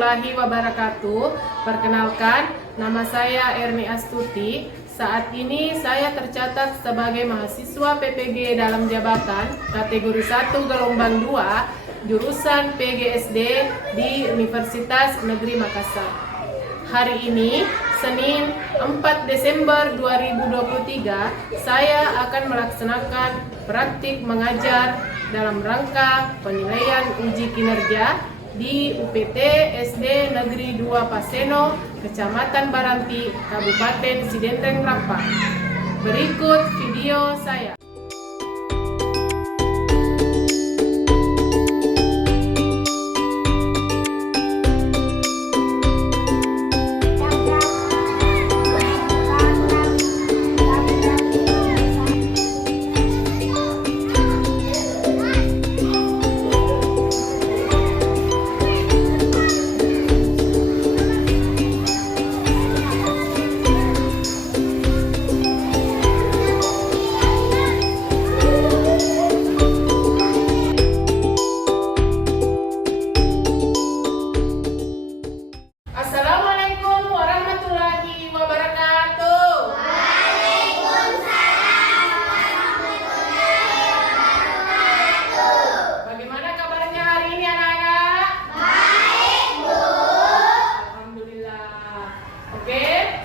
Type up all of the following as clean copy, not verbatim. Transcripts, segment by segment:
warahmatullahi wabarakatuh. Perkenalkan, nama saya Erni Astuti. Saat ini saya tercatat sebagai mahasiswa PPG dalam jabatan kategori 1 gelombang 2 jurusan PGSD di Universitas Negeri Makassar. Hari ini, Senin 4 Desember 2023, saya akan melaksanakan praktik mengajar dalam rangka penilaian uji kinerja di UPT SD Negeri 2 Paseno, Kecamatan Baranti, Kabupaten Sidendreng Rempang. Berikut video saya.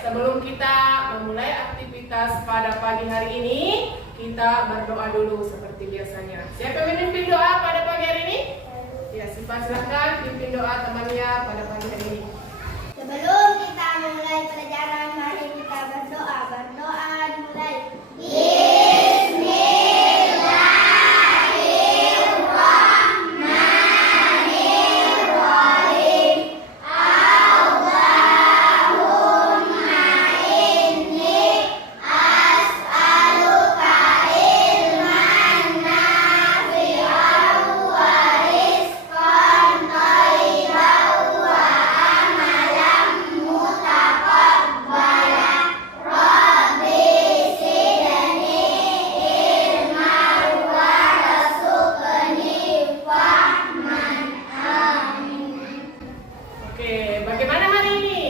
Sebelum kita memulai aktivitas pada pagi hari ini, kita berdoa dulu seperti biasanya. Siapa yang memimpin doa pada pagi hari ini? Ya, silakan pimpin doa temannya pada pagi hari ini. Sebelum kita memulai pelajaran, mari kita berdoa. Berdoa dimulai. Bagaimana hari ini?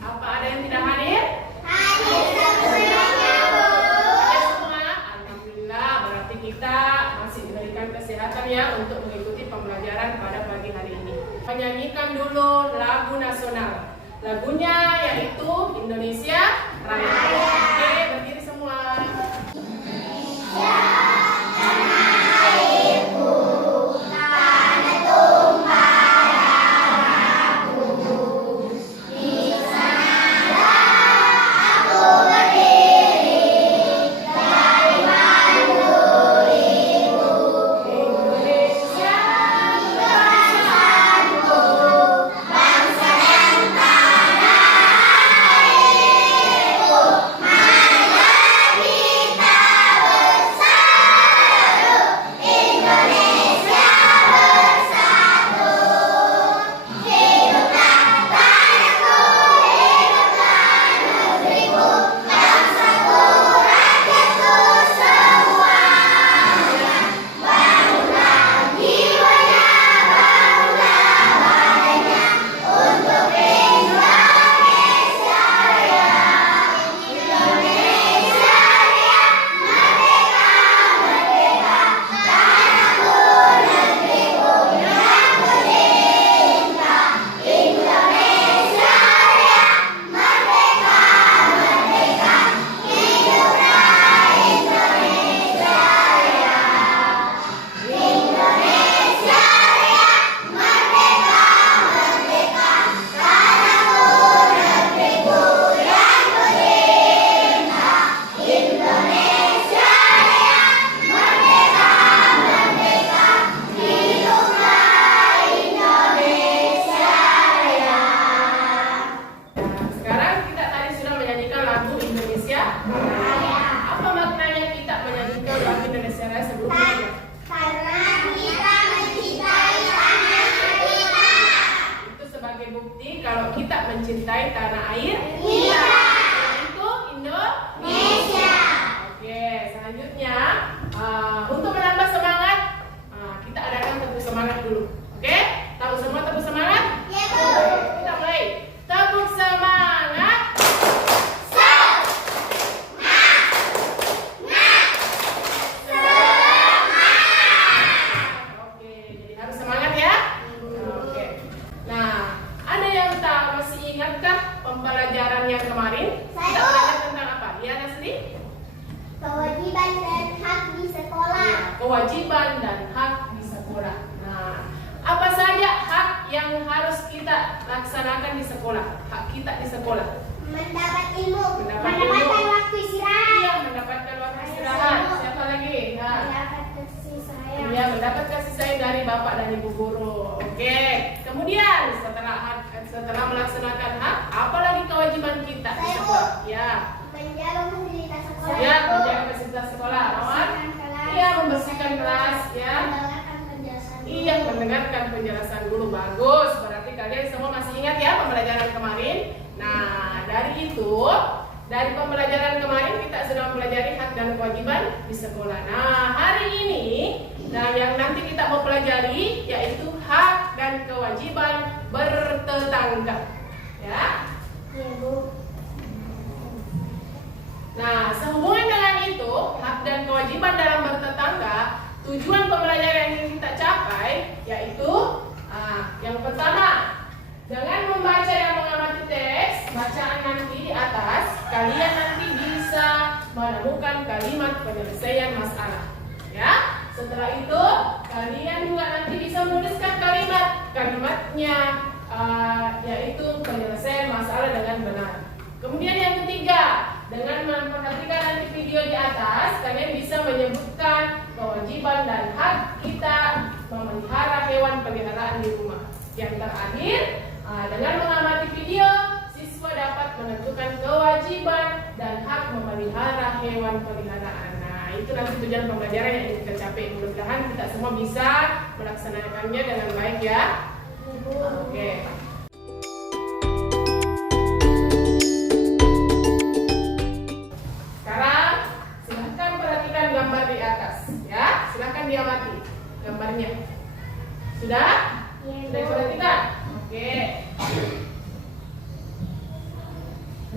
Apa ada yang tidak hadir? Hadir semuanya, Bu. Hadir semua? Alhamdulillah, berarti kita masih diberikan kesehatan ya untuk mengikuti pembelajaran pada pagi hari ini. Menyanyikan dulu lagu nasional. Lagunya yaitu Indonesia Raya. Oke, berdiri semua. Nanti? Kewajiban dan hak di sekolah. Ya, kewajiban dan hak di sekolah. Nah, apa saja hak yang harus kita laksanakan di sekolah? Hak kita di sekolah. Mendapat ilmu. Mendapatkan Mendapatkan waktu istirahat. Iya, mendapatkan waktu istirahat. Siapa lagi? Nah, Mendapat kasih sayang. iya, mendapat kasih sayang dari bapak dan ibu guru. Oke. Kemudian setelah melaksanakan hak, apa lagi kewajiban kita di Saya, Bu. sekolah? Ya. Menjaga fasilitas sekolah. Ya, menjaga fasilitas sekolah. Mawar? Iya, membersihkan kelas, ya. Mendengarkan penjelasan. Iya, mendengarkan penjelasan guru. Bagus. Berarti kalian semua masih ingat ya pembelajaran kemarin. Nah, dari pembelajaran kemarin kita sudah mempelajari hak dan kewajiban di sekolah. Nah, hari ini yang nanti kita mau pelajari yaitu hak dan kewajiban bertetangga. Ya. Iya, Bu. Nah, sehubungan dengan itu, hak dan kewajiban dalam bertetangga, tujuan pembelajaran yang ingin kita capai yaitu yang pertama, dengan membaca dan mengamati teks bacaan nanti di atas, kalian nanti bisa menemukan kalimat penyelesaian masalah. Ya, setelah itu kalian juga nanti bisa menuliskan kalimatnya, yaitu penyelesaian masalah dengan benar. Kemudian yang ketiga, dengan memperhatikan nanti video di atas, kalian bisa menyebutkan kewajiban dan hak kita memelihara hewan peliharaan di rumah. Yang terakhir, dengan mengamati video, siswa dapat menentukan kewajiban dan hak memelihara hewan peliharaan. Nah, itu nanti tujuan pembelajaran yang ingin kita capai. Mudah-mudahan kita semua bisa melaksanakannya dengan baik ya. Oke. Sekarang silahkan perhatikan gambar di atas, ya. Silahkan diamati gambarnya. Sudah? Iya, Sudah Bu. diperhatikan? Oke.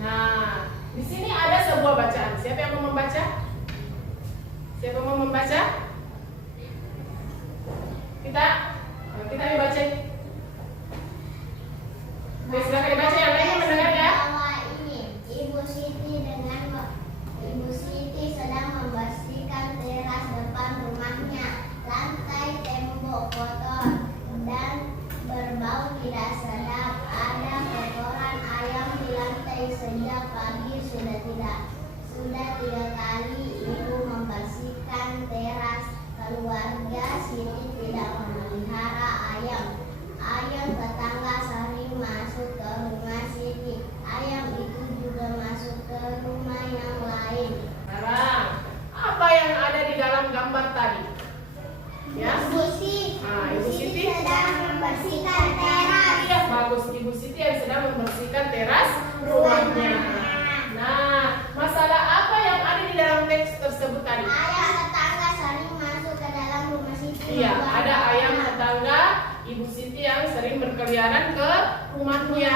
Nah, di sini ada sebuah bacaan. Siapa yang mau membaca? Siapa mau membaca? Kita baca. Oke, silakan dibaca, yang lainnya mendengar ya. Bahwa ini Ibu Siti sedang membersihkan teras depan rumahnya. Lantai tembok kotor dan berbau tidak sedap. Ada kotoran ayam di lantai sejak pagi sudah 3 kali ibu membersihkan teras. Keluarga Siti tidak memelihara ayam. Ayam tetangga sering masuk ke rumah Siti. Ayam itu juga masuk ke rumah yang lain. Sekarang, apa yang ada di dalam gambar tadi? Ya. Ibu Siti Ibu Siti sedang membersihkan teras. Iya, bagus. Ibu Siti yang sedang membersihkan teras rumahnya. Nah, masalah apa yang ada di dalam teks tersebut tadi? Ayam tetangga sering masuk ke dalam rumah Siti. Iya, ada ayam tetangga Ibu Siti yang sering berkeliaran ke rumahnya.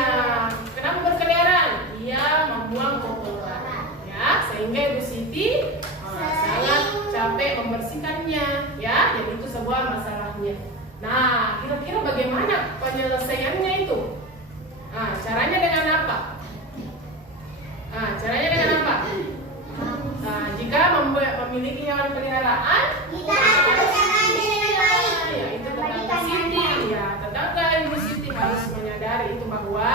Kenapa berkeliaran? Ia membuang kotoran, ya, sehingga Ibu Siti sangat capek membersihkannya, ya. Jadi itu sebuah masalahnya. Nah, kira-kira bagaimana penyelesaiannya itu? Nah, caranya dengan apa? Nah, jika memiliki hewan peliharaan, Kita harus menjaganya dengan baik. ya, itu tetangga Siti, ya, tetangga Ibu Siti harus menyadari itu bahwa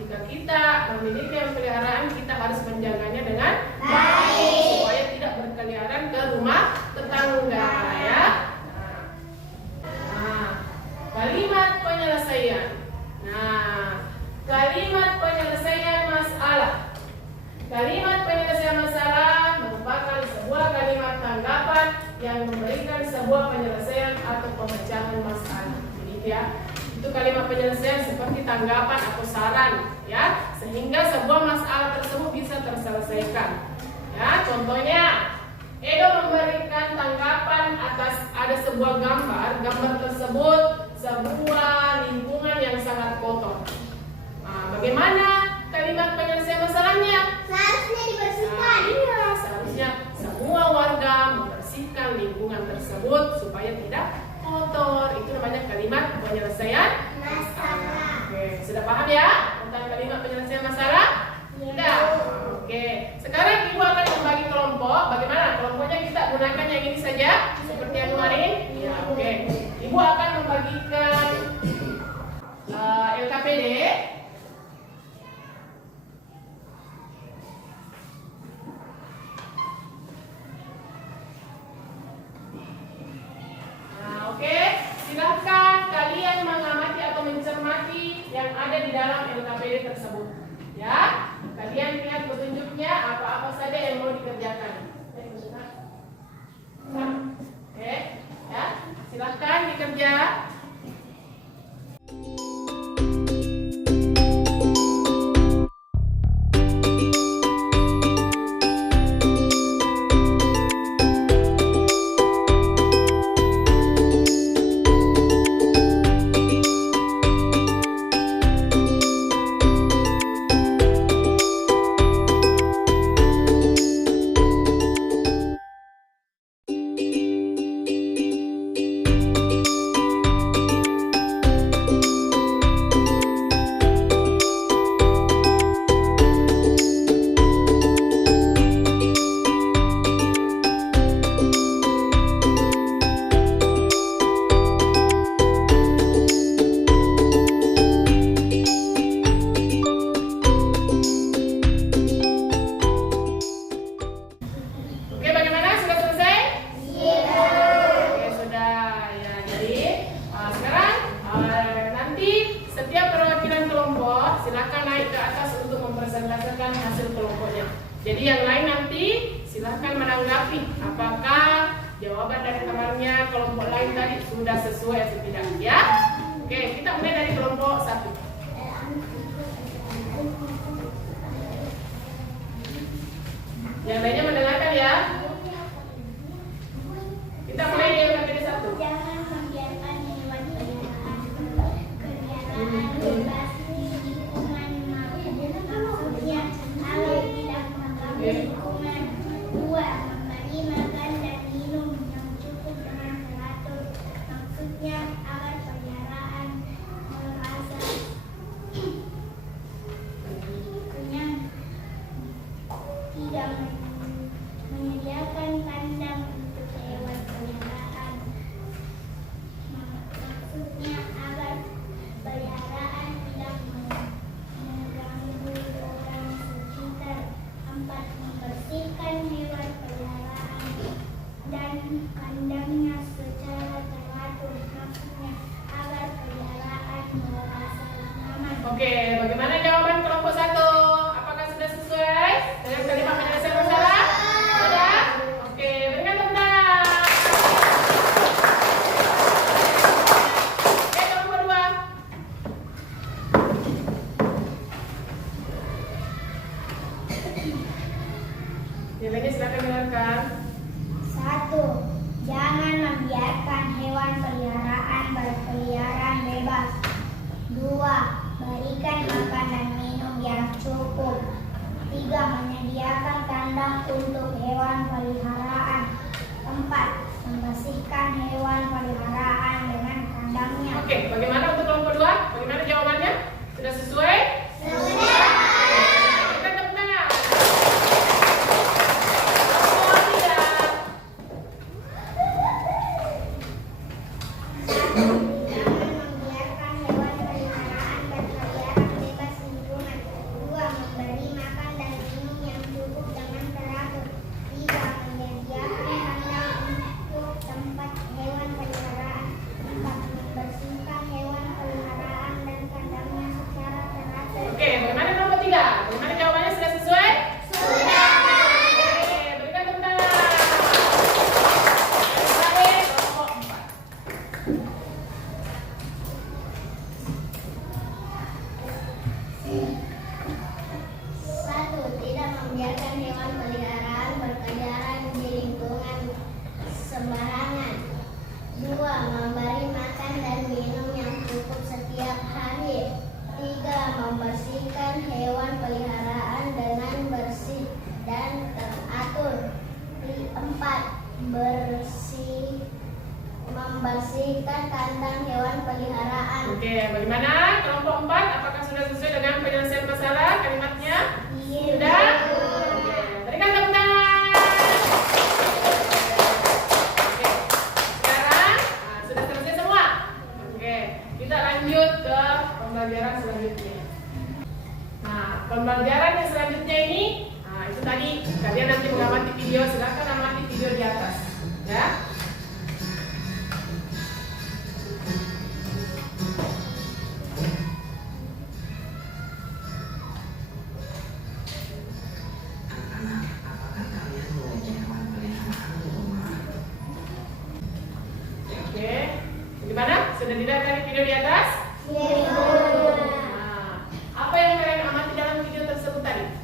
jika kita memiliki hewan peliharaan, kita harus menjaganya dengan baik supaya tidak berkeliaran ke rumah tetangga, ya. Nah, kalimat penyelesaian. Kalimat penyelesaian masalah. Kalimat penyelesaian masalah merupakan sebuah kalimat tanggapan yang memberikan sebuah penyelesaian atau pemecahan masalah. Jadi ya, itu kalimat penyelesaian seperti tanggapan atau saran, ya, sehingga sebuah masalah tersebut bisa terselesaikan. Ya, contohnya, Edo memberikan tanggapan atas ada sebuah gambar. Gambar tersebut sebuah lingkungan yang sangat kotor. Nah, bagaimana kalimat penyelesaian masalahnya? Seharusnya dibersihkan. Iya, seharusnya semua warga membersihkan lingkungan tersebut supaya tidak kotor. Itu namanya kalimat penyelesaian Masalah. Oke, sudah paham ya tentang kalimat penyelesaian masalah? Iya, Sudah. Bu. Oke, sekarang Ibu akan membagi ada di dalam LKPD tersebut. Ya, kalian lihat petunjuknya apa-apa saja yang mau dikerjakan. Oke, ya, silahkan dikerja. Silakan naik ke atas untuk mempresentasikan hasil kelompoknya. Jadi yang lain nanti silakan menanggapi apakah jawaban dari temannya kelompok lain tadi sudah sesuai atau tidak, ya. Oke, kita mulai dari kelompok 1. Yang lainnya mendengarkan ya. Kita mulai dari LKPD 1. Jangan membiarkan hewan peliharaan berkeliaran bebas di lingkungan maksudnya kalau tidak mengganggu lingkungan. 2. Memberi makan dan minum yang cukup dengan teratur maksudnya agar peliharaan merasa kenyang. 3. Menyediakan kandang untuk hewan peliharaan maksudnya agar peliharaan tidak mengganggu orang sekitar. 4. Membersihkan hewan peliharaan dan kandangnya secara teratur maksudnya agar peliharaan merasa nyaman. Oke, bagaimana jawaban kelompok 1? Apakah sudah sesuai dengan kalimat penyelesaian masalah? Sudah? Oke, berikan tepuk tangan. Oke, kelompok 2. Nilainya silakan dengarkan. 1. Jangan membiarkan hewan peliharaan berkeliaran bebas. 2. Berikan makan dan minum yang cukup. 3. Menyediakan kandang untuk hewan peliharaan. 4. Membersihkan hewan peliharaan dengan kandangnya. Oke, bagaimana untuk kelompok 2? Bagaimana jawabannya? Sudah sesuai? Sudah. Berikan tepuk tangan. Kelompok 3. 1. Jangan membiarkan hewan peliharaan berkeliaran bebas di lingkungan. 2. Memberi makan dan minum yang cukup dengan teratur. 3. Menyediakan kandang untuk tempat hewan peliharaan. 4. Membersihkan hewan peliharaan dan kandangnya secara teratur. Oke, bagaimana kelompok 3? Bagaimana jawabannya sudah sesuai? Sudah. Oke, berikan tepuk tangan. Terakhir, kelompok 4. Satu, tidak membiarkan hewan peliharaan berkeliaran di lingkungan sembarangan. 2. Memberi makan dan minum yang cukup setiap hari. 3. Membersihkan hewan peliharaan dengan bersih dan teratur. 4. Membersihkan kandang hewan peliharaan. Oke, bagaimana kelompok 4? Apakah sudah sesuai dengan penyelesaian masalah kalimatnya? Sudah? Oke, berikan tepuk tangan. Oke, sekarang sudah selesai semua. Oke, kita lanjut ke pembelajaran selanjutnya. Nah, pembelajaran yang selanjutnya ini, itu tadi kalian nanti mengamati video. Silakan amati video di atas, ya. dilihat tadi video di atas? Iya. Nah, apa yang kalian amati dalam video tersebut tadi?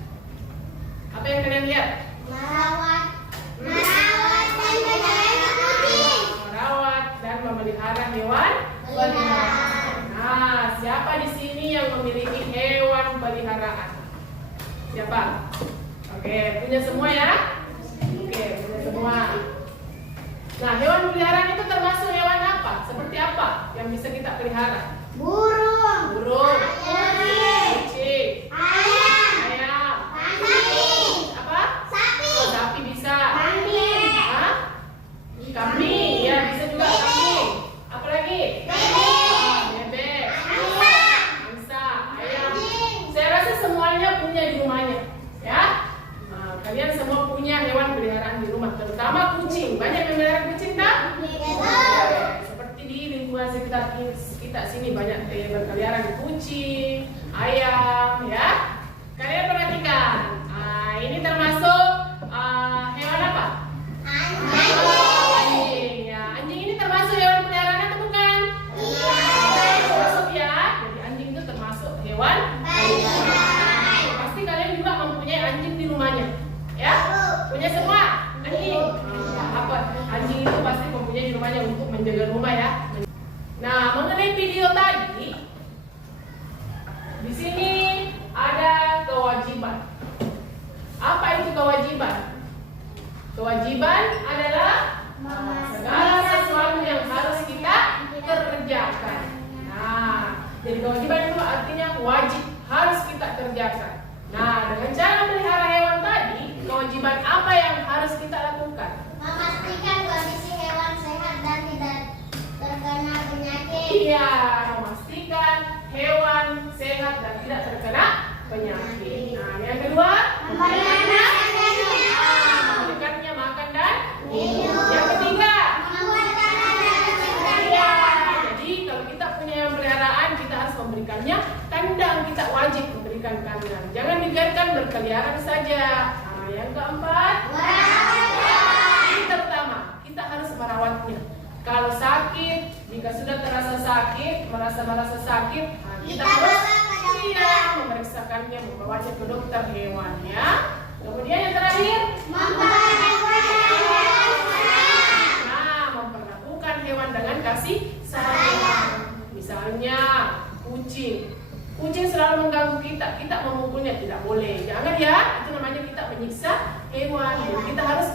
Apa yang kalian lihat? Merawat dan memelihara kucing. Merawat dan memelihara hewan peliharaan. Nah, siapa di sini yang memiliki hewan peliharaan? Siapa? Oke, punya semua ya? Oke, punya semua. Nah, hewan peliharaan itu termasuk hewan apa? Seperti apa yang bisa kita pelihara? Burung. Burung, Kucing. kucing, Ayam. ayam, Sapi. apa? Sapi. Oh, sapi bisa. Kambing. Hah? Kambing, ya bisa juga kambing. Apa lagi? Bebek. Bebek, Angsa. angsa, ayam. Anjing. Saya rasa semuanya punya di rumahnya, ya. Nah, kalian semua punya hewan peliharaan di rumah, terutama kucing. Banyak yang melihara kucing tak? Seperti di lingkungan sekitar kita sini banyak yang berkeliaran kucing, ayam, ya. Kalian perhatikan. Ini termasuk hewan apa? Anjing. Ya, anjing ini termasuk hewan peliharaan atau bukan? Termasuk ya. Jadi anjing itu termasuk hewan peliharaan. Pasti kalian juga mempunyai anjing di rumahnya, ya? Punya semua anjing. Apa? Anjing itu pasti mempunyai di rumahnya untuk menjaga rumah ya. Nah, mengenai video tadi, di sini ada kewajiban. Apa itu kewajiban? Kewajiban adalah segala sesuatu yang harus kita kerjakan. Nah, jadi kewajiban itu artinya wajib, harus kita kerjakan. Nah, dengan cara memelihara hewan tadi, kewajiban apa yang harus kita lakukan? Memastikan kondisi hewan sehat dan tidak terkena penyakit. Iya, memastikan hewan sehat dan tidak terkena penyakit. Nah, yang kedua, memberikannya makan dan minum. Yang ketiga, iya. Jadi kalau kita punya hewan peliharaan, kita harus memberikannya kandang. Kita wajib memberikan kandang. Jangan dibiarkan berkeliaran saja. Nah, yang keempat, ini terutama kita harus merawatnya. Kalau sakit, jika sudah terasa sakit, merasa sakit, nah, kita harus memeriksakannya, membawanya ke dokter hewan ya. Kemudian yang terakhir, memperlakukan hewan dengan kasih sayang. Misalnya kucing. Kucing selalu mengganggu kita, kita memukulnya tidak boleh. Jangan ya, itu namanya kita menyiksa hewan. Jadi kita harus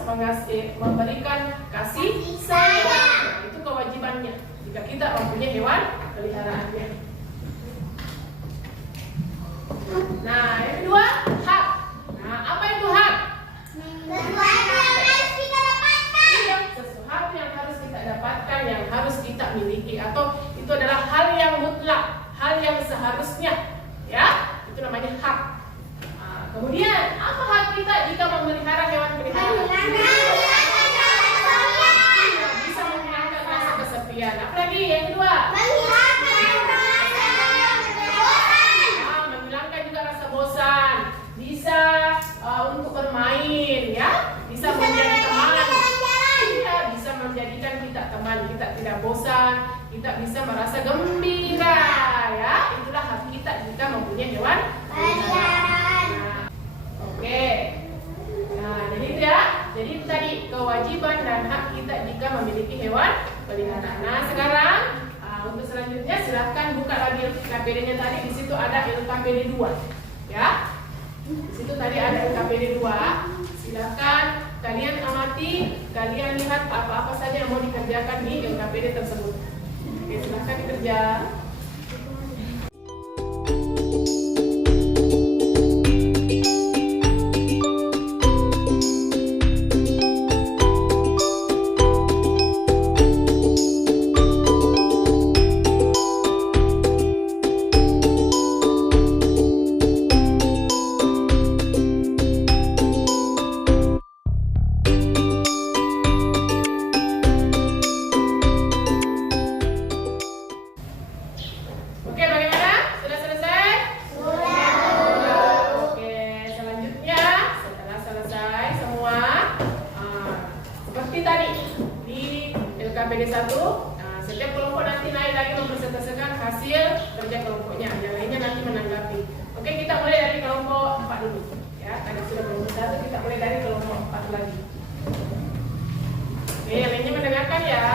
memberikan kasih sayang. Nah, itu kewajibannya jika kita mempunyai hewan peliharaannya. Nah, yang kedua, hak. Nah, apa itu hak? Sesuatu yang harus kita dapatkan, yang harus kita miliki, atau itu adalah hal yang mutlak, hal yang seharusnya, ya, itu namanya hak. Nah, kemudian apa hak kita jika memelihara hewan peliharaan? Bisa menghilangkan rasa kesepian. Apalagi yang kedua? Menghilangkan juga rasa bosan. Bisa untuk bermain, ya, bisa menjadi teman. Iya, bisa menjadikan kita teman, kita tidak bosan, kita bisa merasa gembira, ya. Itulah hak kita jika mempunyai hewan peliharaan. Oke. Nah, jadi itu ya. Jadi itu tadi kewajiban dan hak kita jika memiliki hewan peliharaan. Nah, sekarang untuk selanjutnya silahkan buka lagi LKPD-nya tadi. Di situ ada LKPD 2, ya. Di situ tadi ada LKPD 2. Silahkan kalian amati, kalian lihat apa-apa saja yang mau dikerjakan di LKPD tersebut. Oke, silahkan dikerja. Oke, bagaimana? Sudah selesai? Oke, selanjutnya setelah selesai semua, seperti tadi di LKPD 1, setiap kelompok nanti naik lagi mempresentasikan hasil kerja kelompoknya. Yang lainnya nanti menanggapi. Oke, kita mulai dari kelompok 4 dulu. Ya, tadi sudah kelompok 1, kita mulai dari kelompok 4 lagi. Oke, yang lainnya mendengarkan ya.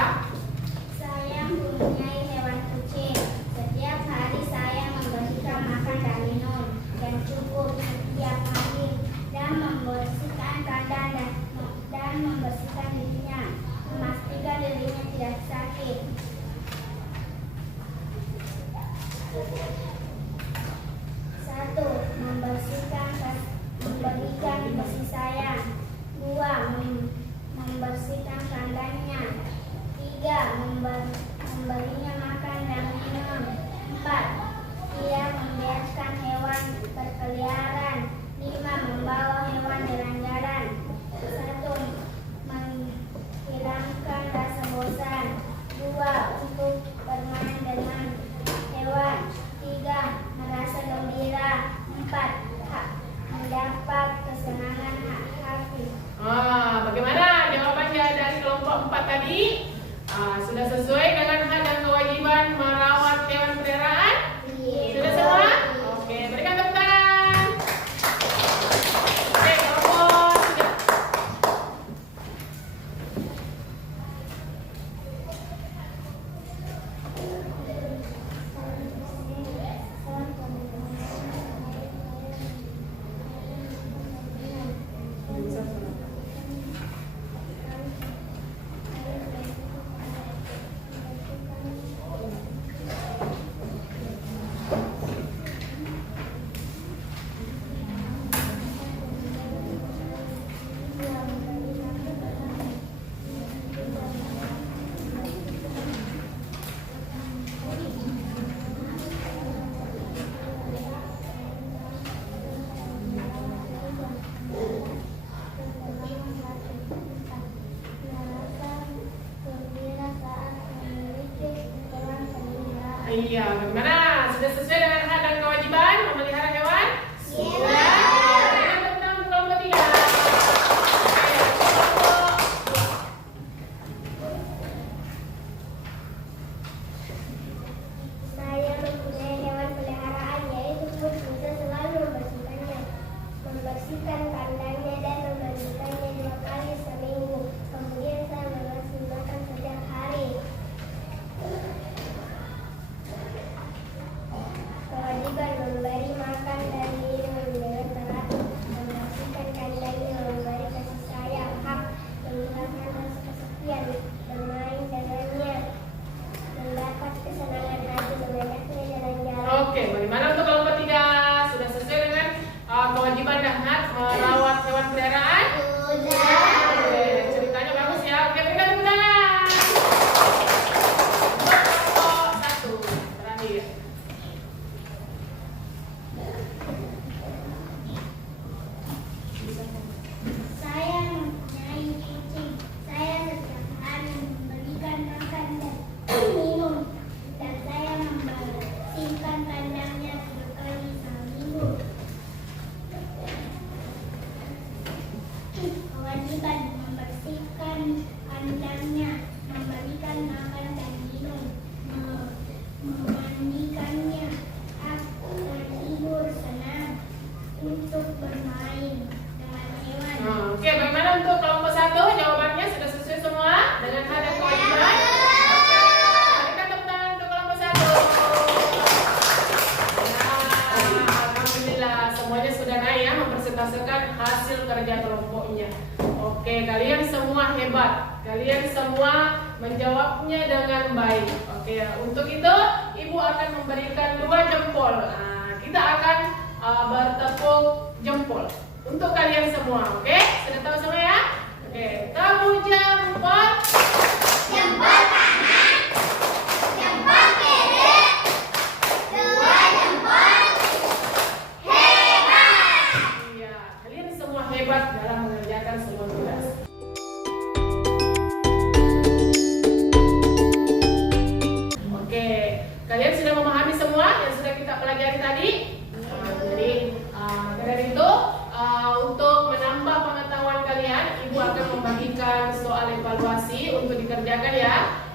Saya mempunyai hewan kucing. Setiap hari saya memberikan makan dan minum yang cukup setiap hari dan membersihkan kandang dan membersihkan dirinya, memastikan dirinya tidak sakit. 1. Memberikan kasih sayang. 2. Membersihkan kandangnya. 3. Memberinya makan dan minum. 4. Tidak membiarkan hewan berkeliaran. 5. Membawa hewan jalan-jalan. 1. Menghilangkan rasa bosan. 2. Untuk bermain dengan hewan. 3. Merasa gembira. 4. Mendapat kesenangan hati. Bagaimana jawabannya dari kelompok 4 tadi? Sudah sesuai dengan hak dan kewajiban merawat hewan peliharaan? Sudah semua? Oke, berikan tepuk tangan. Oke, kelompok 3. Iya, bagaimana? Sudah sesuai dengan hak dan kewajiban memelihara hewan? Sudah. Berikan tepuk tangan untuk kelompok 3. Saya mempunyai hewan peliharaan yaitu kucing. Saya selalu membersihkan kandangnya dan memandikannya 2 kali seminggu. Kemudian saya memberi makan setiap hari. Kewajiban memberi makan dan minum dengan teratur, membersihkan kandangnya, memberi kasih sayang, hak menghilangkan rasa kesepian, bermain dengannya, mendapat kesenangan hati, mengajaknya jalan-jalan. Oke, bagaimana untuk kelompok 3? Sudah sesuai dengan kewajiban dan hak merawat hewan peliharaan? Sudah. Oke, ceritanya bagus ya. Oke, berikan tepuk tangan. Kelompok 1 terakhir. Saya mempunyai kucing. Saya setiap hari memberikan makan dan minum, dan saya membersihkan kandangnya 3 kali seminggu. Kewajiban membersihkan kandangnya, memberikan makan dan minum, memandikannya, terhibur, senang untuk bermain dengan hewan. Oke, bagaimana untuk kelompok 1? Jawabannya sudah sesuai semua dengan hak dan kewajiban? Oke, berikan tepuk tangan untuk kelompok 1. Alhamdulillah, semuanya sudah naik ya mempresentasikan hasil kerja kelompoknya. Oke, kalian semua hebat. Kalian semua menjawabnya dengan baik. Oke, untuk itu Ibu akan memberikan 2 jempol. Kita akan bertepuk jempol untuk kalian semua. Oke, sudah tahu semua ya? Oke, tepuk jempol. Jempol kanan, jempol kiri, 2 jempol. Hebat! Iya, kalian semua hebat dalam mengerjakan semua tugas. Oke, kalian sudah memahami semua yang sudah kita pelajari tadi? Jadi, dari itu untuk menambah pengetahuan kalian, Ibu akan membagikan soal evaluasi untuk dikerjakan ya.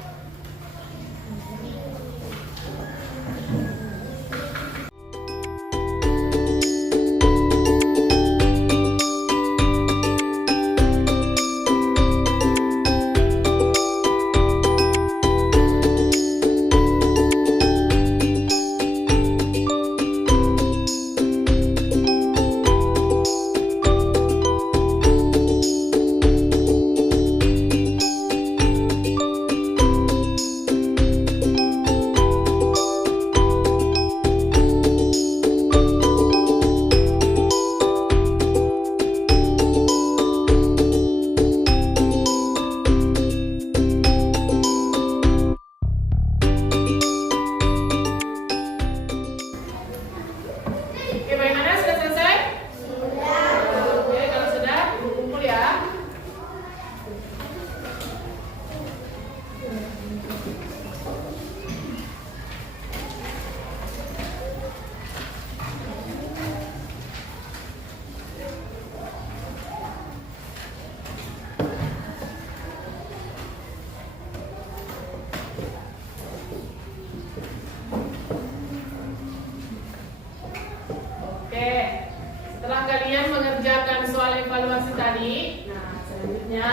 tadi. Nah, selanjutnya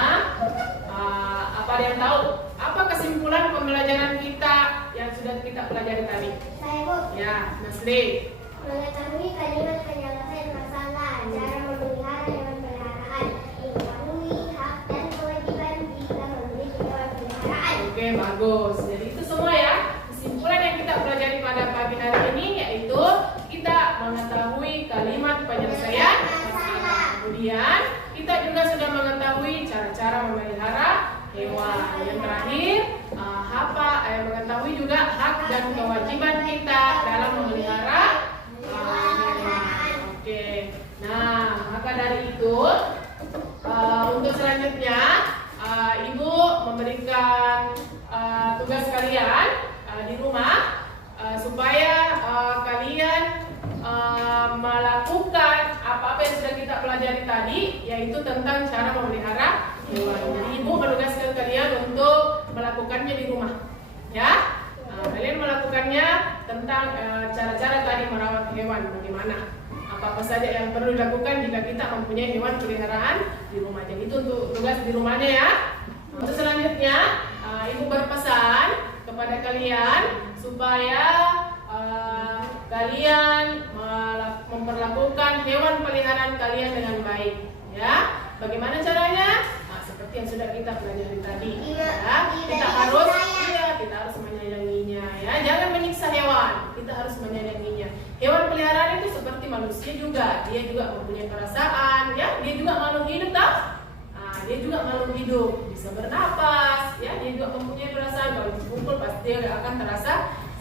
apa ada yang tahu? Apa kesimpulan pembelajaran kita yang sudah kita pelajari tadi? Saya Bu, Ya, Nasli. mengetahui kalimat penyelesaian masalah, cara memelihara hewan peliharaan, mengetahui hak dan kewajiban jika memiliki hewan peliharaan. Oke, bagus. Jadi itu semua ya. Kesimpulan yang kita pelajari pada pagi hari ini yaitu kita mengetahui kalimat penyelesaian masalah. Kemudian kita juga sudah mengetahui cara-cara memelihara hewan. Yang terakhir, mengetahui juga hak dan kewajiban kita dalam memelihara hewan. Oke. Nah, maka dari itu untuk selanjutnya Ibu memberikan tugas kalian di rumah supaya kalian melakukan apa-apa yang sudah kita pelajari tadi, yaitu tentang cara memelihara hewan. Jadi Ibu menugaskan kalian untuk melakukannya di rumah, ya. Kalian melakukannya tentang cara-cara tadi merawat hewan, bagaimana, apa-apa saja yang perlu dilakukan jika kita mempunyai hewan peliharaan di rumah. Jadi itu untuk tugas di rumahnya ya. Untuk selanjutnya, Ibu berpesan kepada kalian supaya kalian memperlakukan hewan peliharaan kalian dengan baik, ya. Bagaimana caranya? Nah, seperti yang sudah kita pelajari tadi, ya. Kita harus menyayanginya, ya. Jangan menyiksa hewan. Kita harus menyayanginya. Hewan peliharaan itu seperti manusia juga, dia juga mempunyai perasaan, ya. Dia juga makhluk hidup, toh. Dia juga makhluk hidup, bisa bernapas, ya. Dia juga mempunyai perasaan. Kalau dipukul pasti dia akan terasa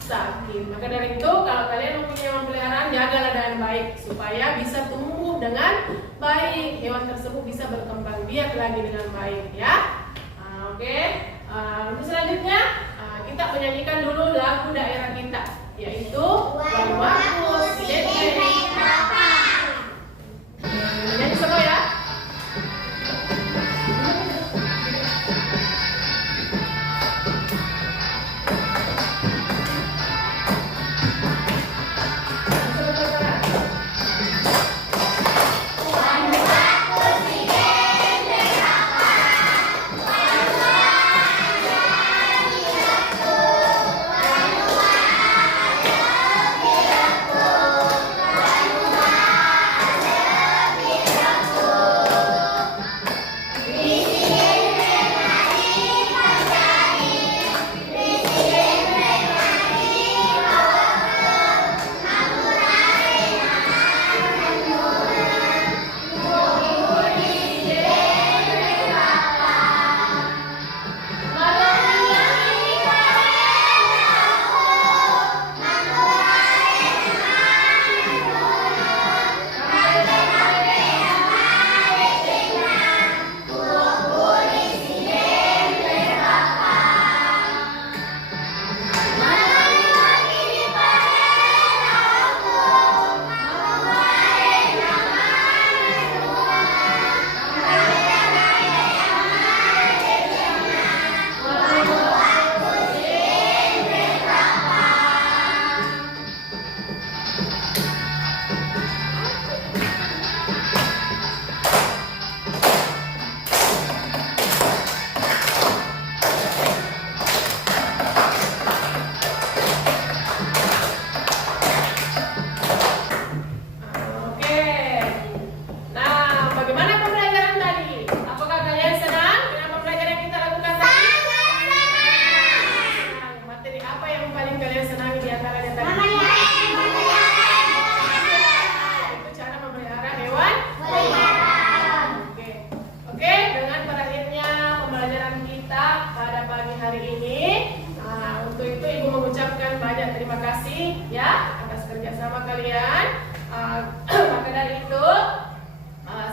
sakit. Maka dari itu, kalau kalian mempunyai hewan peliharaan, jagalah dengan baik supaya bisa tumbuh dengan baik. Hewan tersebut bisa berkembang biak lagi dengan baik, ya. Oke. Untuk selanjutnya kita menyanyikan dulu lagu daerah kita, yaitu Waliwaku Sidembe Rapa. Nyanyi semua ya. Maka dari itu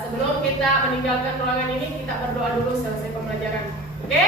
sebelum kita meninggalkan ruangan ini, kita berdoa dulu selesai pembelajaran. Oke?